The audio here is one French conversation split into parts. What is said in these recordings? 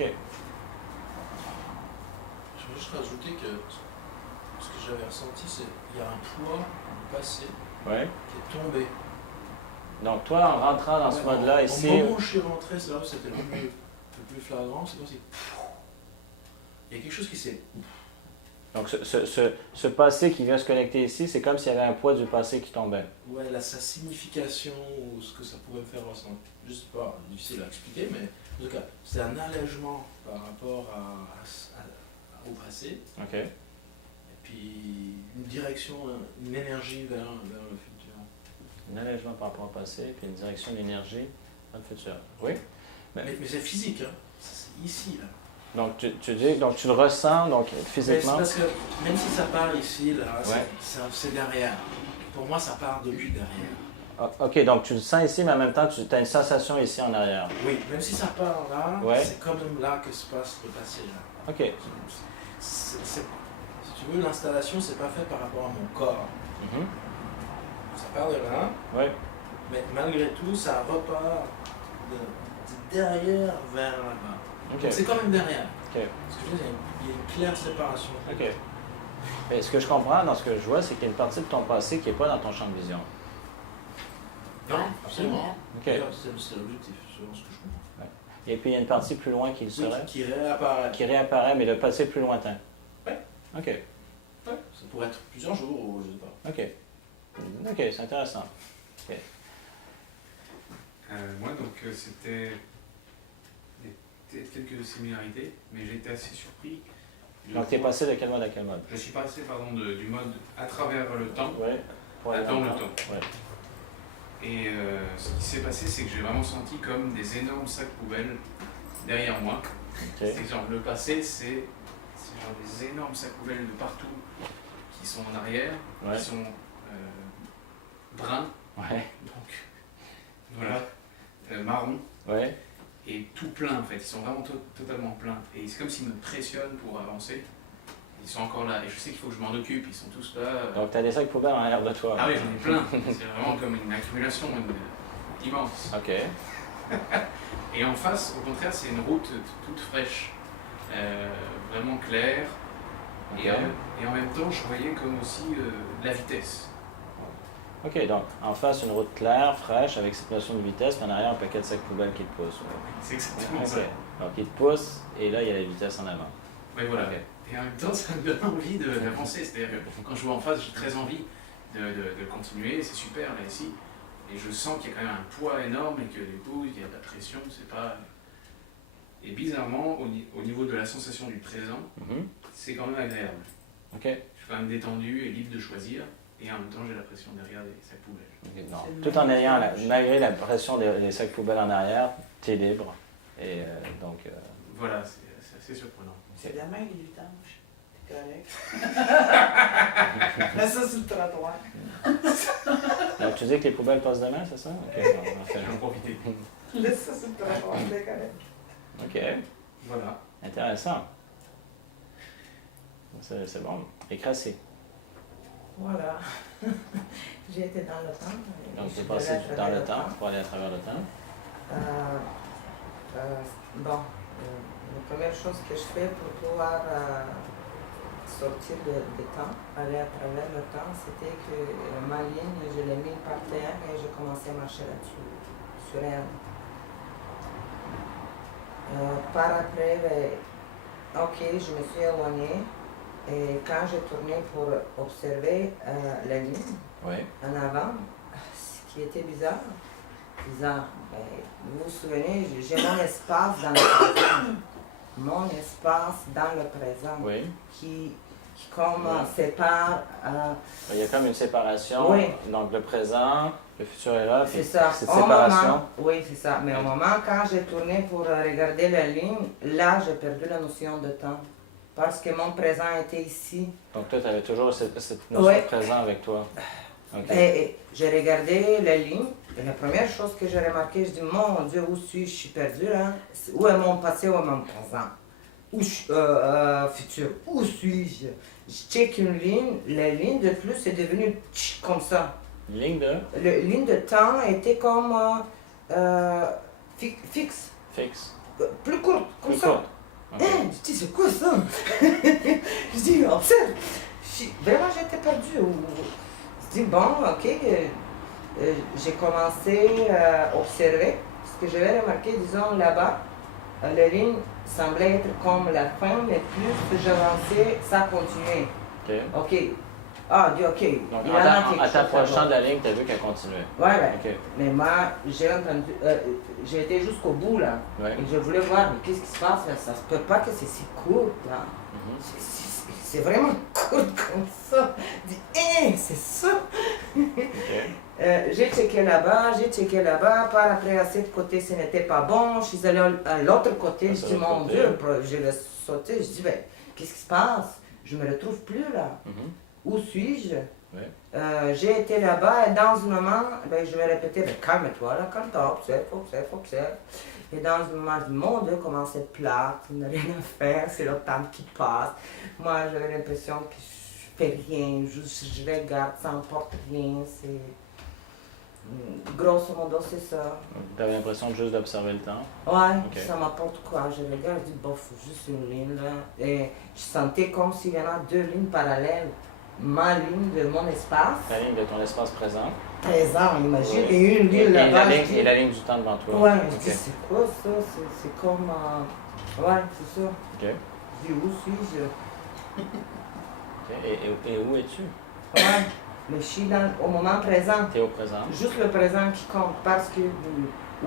OK. Je veux juste rajouter que ce que j'avais ressenti, c'est qu'il y a un poids du passé Ouais. qui est tombé. Donc, toi, en rentrant dans ce mode-là, ici... Au moment où je suis rentré, c'est là où c'était le plus flagrant, c'est comme si... Il y a quelque chose qui s'est... Donc, ce passé qui vient se connecter ici, c'est comme s'il y avait un poids du passé qui tombait. Ouais, là, sa signification ou ce que ça pouvait me faire ressentir. Juste pas difficile à expliquer, mais en tout cas, c'est un allègement par rapport au passé. OK. Et puis, une direction, une énergie vers le futur. Un allègement par rapport au passé, puis une direction d'énergie dans le futur. Oui? Mais c'est physique, hein. C'est ici, là. Donc, tu le ressens, donc physiquement. Mais c'est parce que même si ça part ici, là, Ouais. c'est derrière. Pour moi, ça part depuis derrière. OK, donc tu le sens ici, mais en même temps, tu as une sensation ici en arrière. Oui, même si ça part là, Ouais. c'est quand même là que se passe le passé. Là. OK. Si tu veux, l'installation, c'est pas fait par rapport à mon corps. Mhm. Ça part de là, Oui. mais malgré tout, ça repart de derrière vers là-bas. OK. Donc c'est quand même derrière. OK. Parce que je veux dire, il y a une claire séparation. OK. Et ce que je comprends dans ce que je vois, c'est qu'il y a une partie de ton passé qui n'est pas dans ton champ de vision. Non, absolument. OK. D'ailleurs, c'est l'objectif, selon ce que je comprends. Ouais. Et puis, il y a une partie plus loin qui le Oui, serait, qui réapparaît. qui réapparaît, mais le passé plus lointain. Ouais. OK. Ouais, ça pourrait être plusieurs jours, ou je sais pas. OK. OK, c'est intéressant. OK. Moi, donc, c'était quelques similarités, mais j'ai été assez surpris. Donc, tu es passé de quel mode à quel mode? Je suis passé du mode à travers le temps Oui. dans le temps. Ouais. Et ce qui s'est passé, c'est que j'ai vraiment senti comme des énormes sacs poubelles derrière moi. OK. C'est genre, le passé, c'est genre des énormes sacs poubelles de partout qui sont en arrière, Ouais. qui sont bruns, Ouais. donc voilà, marron. Ouais. Et tout plein en fait, ils sont vraiment totalement pleins. Et c'est comme s'ils me pressionnent pour avancer. Ils sont encore là, et je sais qu'il faut que je m'en occupe, ils sont tous là. Donc, tu as des sacs poubelles en arrière de toi. Ah oui, j'en ai plein. C'est vraiment comme une accumulation immense. OK. Et en face, au contraire, c'est une route toute fraîche, vraiment claire. OK. Et en même temps, je voyais comme aussi de la vitesse. OK, donc, en face, une route claire, fraîche, avec cette notion de vitesse, puis en arrière, un paquet de sacs poubelles qui te poussent. C'est exactement OK. ça. Donc, il te pousse, et là, il y a la vitesse en avant. Oui, voilà. OK. Et en même temps, ça me donne envie d'avancer. C'est-à-dire que quand je vois en face, j'ai très envie de continuer. C'est super là ici. Et je sens qu'il y a quand même un poids énorme et que du coup, il y a de la pression. C'est pas. Et bizarrement, au niveau de la sensation du présent, Mhm. c'est quand même agréable. OK. Je suis quand même détendu et libre de choisir. Et en même temps, j'ai la pression derrière des sacs poubelles. OK, non. Tout en ayant, malgré la pression des sacs poubelles en arrière, tu es libre. Et donc. Voilà, c'est assez surprenant. C'est de la main les vidanges. T'es correct. Mets ça sur le trottoir. Donc, tu dis que les poubelles passent demain, c'est ça? OK. Bon, on va faire- J'en profiter. Laisse ça sur le trottoir, t'es correct. OK. Voilà. Intéressant. C'est bon. Et crassé. Voilà. J'ai été dans le temps. Donc, je tu es suis passé allée à dans travers le temps pour aller à travers le temps. Bon, la première chose que je fais pour pouvoir sortir du temps, aller à travers le temps, c'était que ma ligne, je l'ai mise par terre et j'ai commencé à marcher là-dessus, sur elle. Par après, ok, je me suis éloignée et quand j'ai tourné pour observer la ligne Oui. en avant, ce qui était bizarre, ben, vous vous souvenez, j'ai mon espace dans le présent. Mon espace dans le présent Oui. qui comme Ouais. sépare. Il y a comme une séparation. Oui. Donc, le présent, le futur est là. C'est puis ça. Cette Au séparation. moment, oui, c'est ça. Mais au moment quand j'ai tourné pour regarder la ligne, là, j'ai perdu la notion de temps. Parce que mon présent était ici. Donc, toi, tu avais toujours cette notion Ouais. de présent avec toi. OK. Et j'ai regardé la ligne. Et la première chose que j'ai remarqué, je dis, mon Dieu, où suis-je? Je suis perdue là. Où est mon passé, où est mon présent? Où futur? Où suis-je? Je check une ligne. La ligne de plus est devenue comme ça. Ligne de La ligne de temps était comme fixe. fixe. Plus courte, comme Plus plus ça. courte. Ok. Hein, je dis, c'est quoi ça? Je dis, observe. Vraiment, j'étais perdue. Je dis, bon, ok. J'ai commencé à observer. Ce que j'avais remarqué, disons, là-bas, la ligne semblait être comme la fin, mais plus j'avançais, ça continuait. Ok. Ok. Ah, dis ok. Donc, Il y en a quelque en chose t'approchant là-bas. de la ligne, tu as vu qu'elle continuait. Ouais. Ok. Mais moi, j'ai entendu. J'ai été jusqu'au bout là. Ouais. Et je voulais voir, mais qu'est-ce qui se passe là? Ça se peut pas que c'est si court là. Mhm. C'est vraiment court comme ça. Je dis, hein, c'est ça. Ok. J'ai checké là-bas, par après à cet côté ce n'était pas bon, je suis allée à l'autre côté, Ah, je sur dis l'autre mon côté. Dieu, je l'ai sauté, je dis ben, qu'est-ce qui se passe? Je me retrouve plus là, Mhm. où suis-je? Ouais. J'ai été là-bas et dans un moment, ben, je me répétais, ben, calme-toi là, calme-toi, observe. Et dans un moment, je dis, mon Dieu, comment c'est plate, il n'y a rien à faire, c'est le temps qui passe. Moi, j'avais l'impression que je fais rien, juste je regarde, ça n'emporte rien, c'est... Grosso modo, c'est ça. Tu avais l'impression juste d'observer le temps. Ouais, Ok. ça m'apporte quoi? Je regarde, je dis, bof, juste une ligne là. Et je sentais comme s'il y en a deux lignes parallèles. Ma ligne de mon espace, La ligne de ton espace présent. présent, imagine, Ouais. et une ligne là-bas. je dis, Et la ligne du temps devant toi. ouais, je Ok. dis, c'est quoi ça? C'est comme. Ouais, c'est ça. Ok. Je dis, où suis-je? Ok. Et où es-tu? Ouais, mais je suis au moment présent. Tu es au présent. Juste le présent qui compte parce que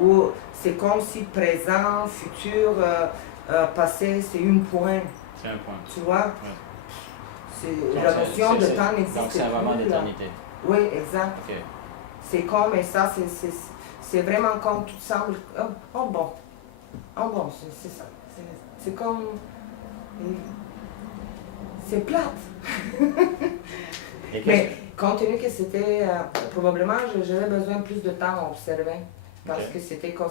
ou c'est comme si présent, futur, passé, c'est une point. C'est un point. Tu vois? Ouais. C'est, Donc, la notion de temps n'existe plus. Donc c'est un moment là. d'éternité. Oui, exact. Ok. C'est comme, et ça, c'est vraiment comme tout semble. Oh bon. Oh bon, c'est ça. C'est comme. C'est plate. Et Mais compte tenu que c'était. Probablement, j'avais besoin de plus de temps à observer. Parce Ok. que c'était comme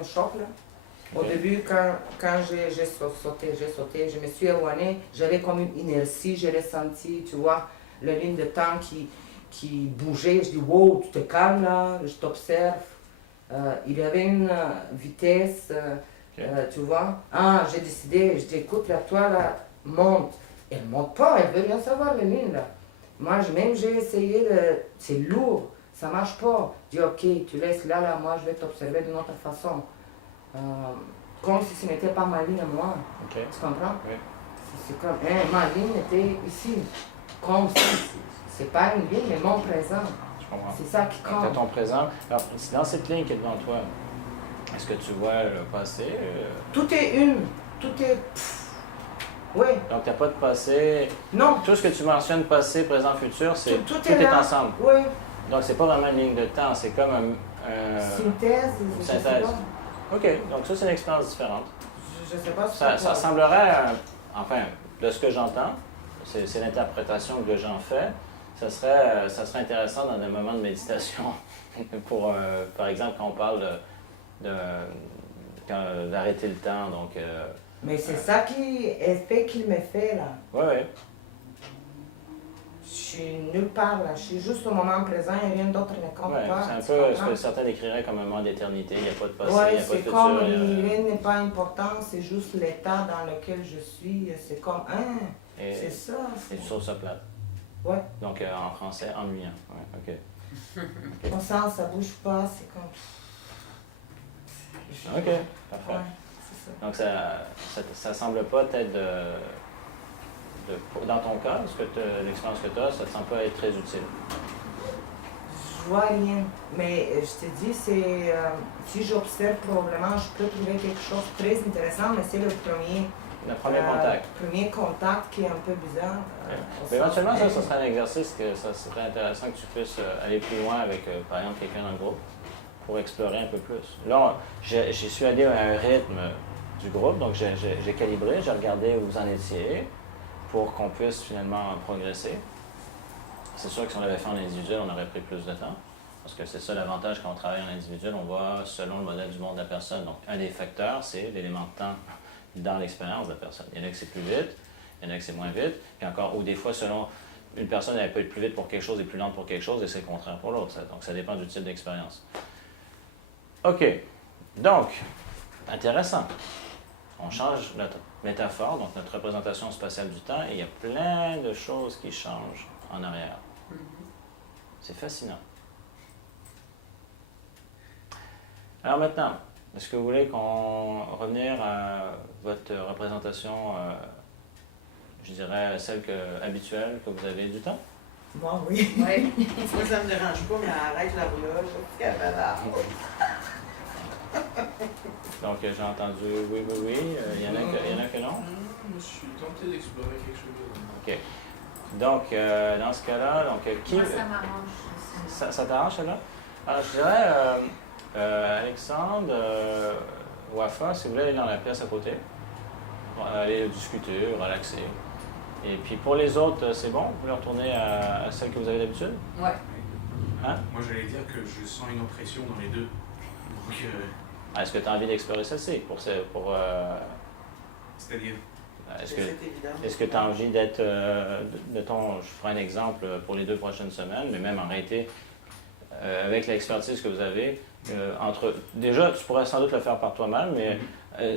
un choc, là. Au Ok. début, quand j'ai sauté, je me suis éloignée, j'avais comme une inertie, j'ai ressenti, tu vois, la ligne de temps qui bougeait. Je dis, wow, tu te calmes là, je t'observe. Il y avait une vitesse, tu vois. Ah, j'ai décidé, je dis, écoute, là, toi, là, monte. Elle monte pas, elle veut rien savoir, la ligne, là. Moi, j'ai essayé de... C'est lourd, ça marche pas. Je dis, ok, tu laisses là, moi, je vais t'observer d'une autre façon. Comme si ce n'était pas ma ligne à moi. Ok. Tu comprends? Oui. C'est comme, hein, ma ligne était ici. Comme si, c'est pas une ligne, mais mon présent. Je comprends. C'est ça qui Tu as compte. ton présent. Alors, c'est dans cette ligne qui est devant toi, est-ce que tu vois le passé? Tout est une. Tout est... Oui. Donc, tu n'as pas de passé. Non. Tout ce que tu mentionnes, passé, présent, futur, c'est Tout tout est là. ensemble. Oui. Donc, c'est pas vraiment une ligne de temps, c'est comme un. Synthèse, je sais synthèse. pas. OK, donc ça, c'est une expérience différente. Je sais pas si Ça c'est quoi. semblerait, enfin, de ce que j'entends, c'est l'interprétation que j'en fais, ça serait intéressant dans des moments de méditation, pour, par exemple, quand on parle d'arrêter le temps, donc... Mais c'est ça qui est fait qu'il me fait là. Oui, oui. Je suis nulle part là. Je suis juste au moment présent et rien d'autre ne compte Ouais, pas. c'est un tu peu ce comprends? que certains décriraient comme un moment d'éternité. Il n'y a pas de passé, Ouais, il n'y a pas de c'est futur. comme il y a- rien n'est pas important, c'est juste l'état dans lequel je suis. C'est comme, hein, et c'est ça. et tu trouves ça plate. Ouais. Donc, en français, ennuyant. Ouais, OK. Mon sens, ça bouge pas, c'est comme. OK, parfait. Ouais, c'est ça. Donc, ça semble pas être dans ton cas, l'expérience que tu as, ça ne semble pas être très utile. Je vois rien. Mais je te dis, c'est. Si j'observe, probablement, je peux trouver quelque chose de très intéressant, mais c'est le premier. Le premier contact. Premier contact qui est un peu bizarre. Mais éventuellement, ça serait un exercice que ça serait intéressant que tu puisses aller plus loin avec, par exemple, quelqu'un dans le groupe pour explorer un peu plus. Là, j'y suis allé à un rythme du groupe, donc j'ai calibré, j'ai regardé où vous en étiez pour qu'on puisse finalement progresser. C'est sûr que si on l'avait fait en individuel, on aurait pris plus de temps. Parce que c'est ça l'avantage quand on travaille en individuel, on voit selon le modèle du monde de la personne. Donc, un des facteurs, c'est l'élément de temps dans l'expérience de la personne. Il y en a que c'est plus vite, il y en a que c'est moins vite, puis encore, ou des fois, selon une personne, elle peut être plus vite pour quelque chose et plus lente pour quelque chose, et c'est le contraire pour l'autre. Donc, ça dépend du type d'expérience. OK. Donc, intéressant. on change notre métaphore, donc notre représentation spatiale du temps, et il y a plein de choses qui changent en arrière. C'est fascinant. Alors maintenant, est-ce que vous voulez qu'on revenir à votre représentation, je dirais celle habituelle que vous avez du temps? Moi, oui. Oui. Moi, ça me dérange pas, mais arrête la roulotte, je suis capable. Donc j'ai entendu oui, oui, oui. Il y en a que non? Je suis tenté d'explorer quelque chose. OK. Donc, dans ce cas-là, donc, qui... Moi, ça m'arrange. Ça t'arrange, celle-là? Alors, je dirais, Alexandre, Wafa, si vous voulez aller dans la pièce à côté, aller discuter, relaxer. Et puis, pour les autres, c'est bon? Vous voulez retourner à celle que vous avez d'habitude? Ouais. Hein? Moi, j'allais dire que je sens une oppression dans les deux. Donc, Est-ce que tu as envie d'explorer celle-ci? c'est-à-dire, Est-ce que tu as envie d'être, mettons, je ferai un exemple pour les 2 prochaines semaines, mais même en réalité, avec l'expertise que vous avez, déjà, tu pourrais sans doute le faire par toi-même, mais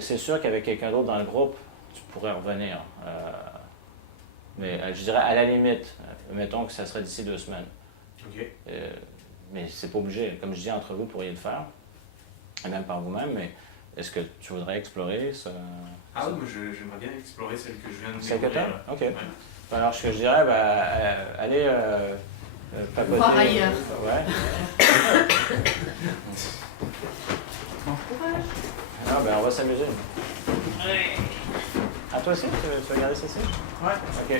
c'est sûr qu'avec quelqu'un d'autre dans le groupe, tu pourrais revenir. Mais je dirais à la limite, mettons que ça serait d'ici 2 semaines. OK. Mais c'est pas obligé. Comme je dis, entre vous, vous pourriez le faire, et même par vous-même, mais est-ce que tu voudrais explorer ça? Ah oui, moi j'aimerais bien explorer celle que je viens de Celle que découvrir. t'as? OK. Ouais. Alors, ce que je dirais, allez papoter. Voir ailleurs. Ouais. Bon courage. Ah, on va s'amuser. À toi aussi, tu veux regarder ceci? Ouais. OK.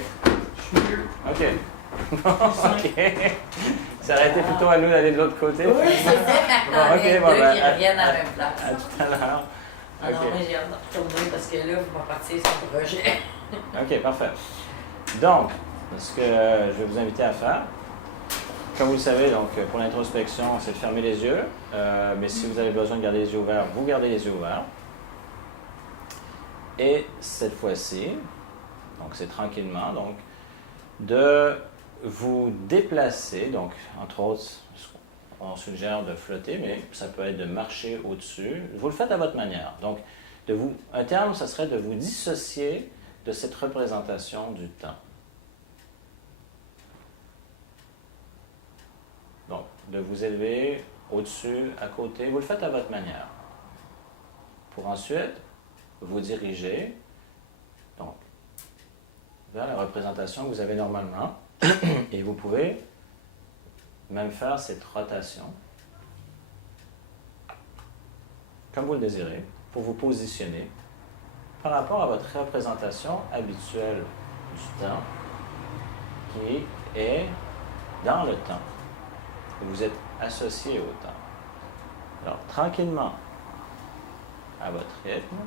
Je suis mieux. OK. OK. Ça aurait été plutôt à nous d'aller de l'autre côté. Oui, c'est ça. Bon, OK, Les bon, deux qui reviennent à la même place. À tout à l'heure. Ah non, moi j'ai hâte de retourner parce que là, vous partir sur le projet. OK, parfait. Donc, ce que je vais vous inviter à faire, comme vous le savez, donc, pour l'introspection, c'est de fermer les yeux. Mais si vous avez besoin de garder les yeux ouverts, vous gardez les yeux ouverts. Et cette fois-ci, donc c'est tranquillement, donc, de vous déplacer, donc, entre autres, on suggère de flotter, mais ça peut être de marcher au-dessus. Vous le faites à votre manière. Donc, un terme, ça serait de vous dissocier de cette représentation du temps. Donc, de vous élever au-dessus, à côté. Vous le faites à votre manière. Pour ensuite vous diriger donc, vers la représentation que vous avez normalement. Et vous pouvez même faire cette rotation comme vous le désirez pour vous positionner par rapport à votre représentation habituelle du temps qui est dans le temps. Vous êtes associé au temps. Alors, tranquillement, à votre rythme,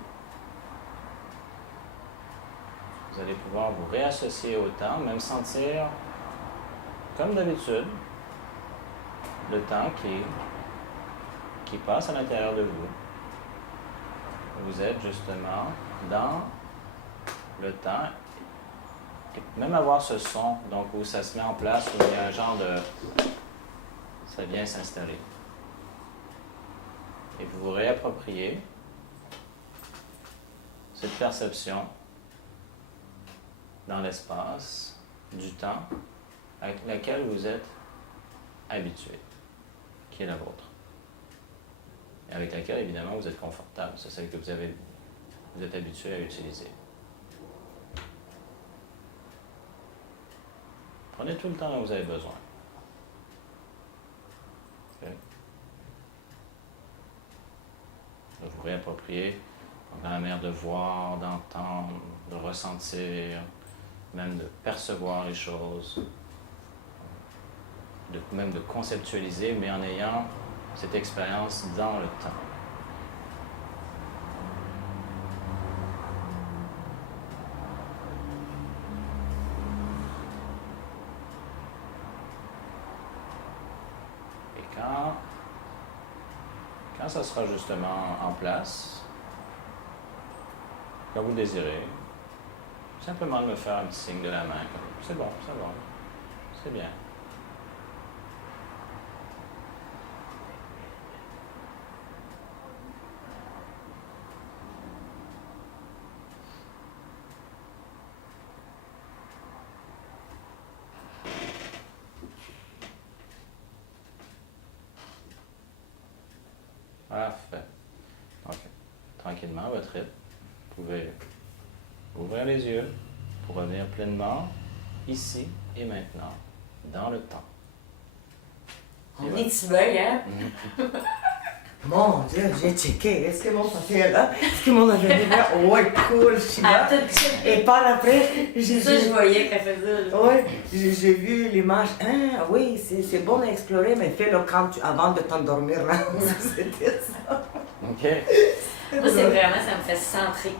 vous allez pouvoir vous réassocier au temps, même sentir, comme d'habitude, le temps qui passe à l'intérieur de vous. Vous êtes justement dans le temps, et même avoir ce son, donc où ça se met en place, où il y a un genre de... ça vient s'installer. Et vous vous réappropriez cette perception dans l'espace, du temps, avec laquelle vous êtes habitué, qui est la vôtre. Et avec laquelle, évidemment, vous êtes confortable. C'est celle que vous êtes habitué à utiliser. Prenez tout le temps dont vous avez besoin. Okay. De vous réapproprier dans la manière de voir, d'entendre, de ressentir, même de percevoir les choses, même de conceptualiser, mais en ayant cette expérience dans le temps. Et quand ça sera justement en place, quand vous le désirez, simplement de me faire un petit signe de la main. C'est bon, c'est bien. tranquillement à votre rythme. Vous pouvez ouvrir les yeux pour revenir pleinement ici et maintenant, dans le temps. On est-tu bug, hein? Mon Dieu, j'ai checké. Est-ce que mon passé est là? Est-ce que mon avenir est là? Ouais, cool, je suis Ah, là. tout de suite. Et par après, j'ai Ça, je voyais qu'elle faisait ça. ouais, j'ai vu l'image. Ah oui, c'est bon à explorer, mais fais-le avant de t'endormir. Là. C'était ça. OK. Moi, c'est vraiment, ça me fait centrer.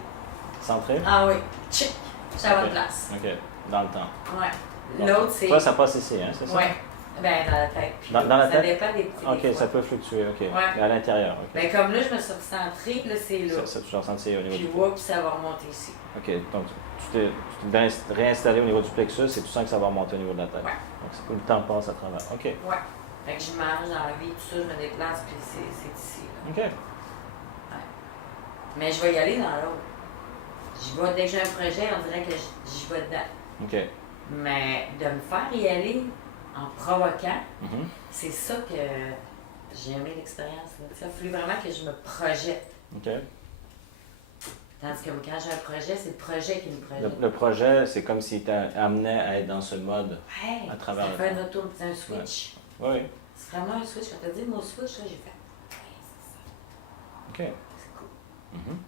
Centré? Ah oui, chic, c'est à votre place. OK. Dans le temps. Ouais. L'autre, c'est. Toi, ça passe ici, hein, c'est ça? Ouais. Ben, dans la tête. Puis Dans la ça tête? dépend des petits. OK, des ça fois. peut fluctuer, OK. Ouais. Mais à l'intérieur, OK. Ben, comme là, je me suis recentrée, là, c'est là. Ça, tu l'as ressenti au niveau Puis, du whoop, ça va remonter ici. OK, donc tu t'es réinstallé au niveau du plexus et tu sens que ça va remonter au niveau de la tête. Ouais. Donc c'est que le temps passe à travers. OK. Ouais. Fait que je marche dans la vie, tout ça, je me déplace, puis c'est ici. Là. OK. Mais je vais y aller dans l'autre. J'y vais, dès que j'ai un projet, on dirait que j'y vais dedans. OK. Mais de me faire y aller en provoquant, Mhm. c'est ça que j'ai aimé l'expérience. Là. Il a fallu vraiment que je me projette. OK. Tandis que quand j'ai un projet, c'est le projet qui me projette. Le projet, c'est comme s'il t'amenait à être dans ce mode. Hey, à travers ça le fait temps. un auto, c'est un switch. Oui, oui. C'est vraiment un switch. Quand tu as dit le mot switch, là, j'ai fait. Hey, c'est ça. OK. C'est cool. Mhm.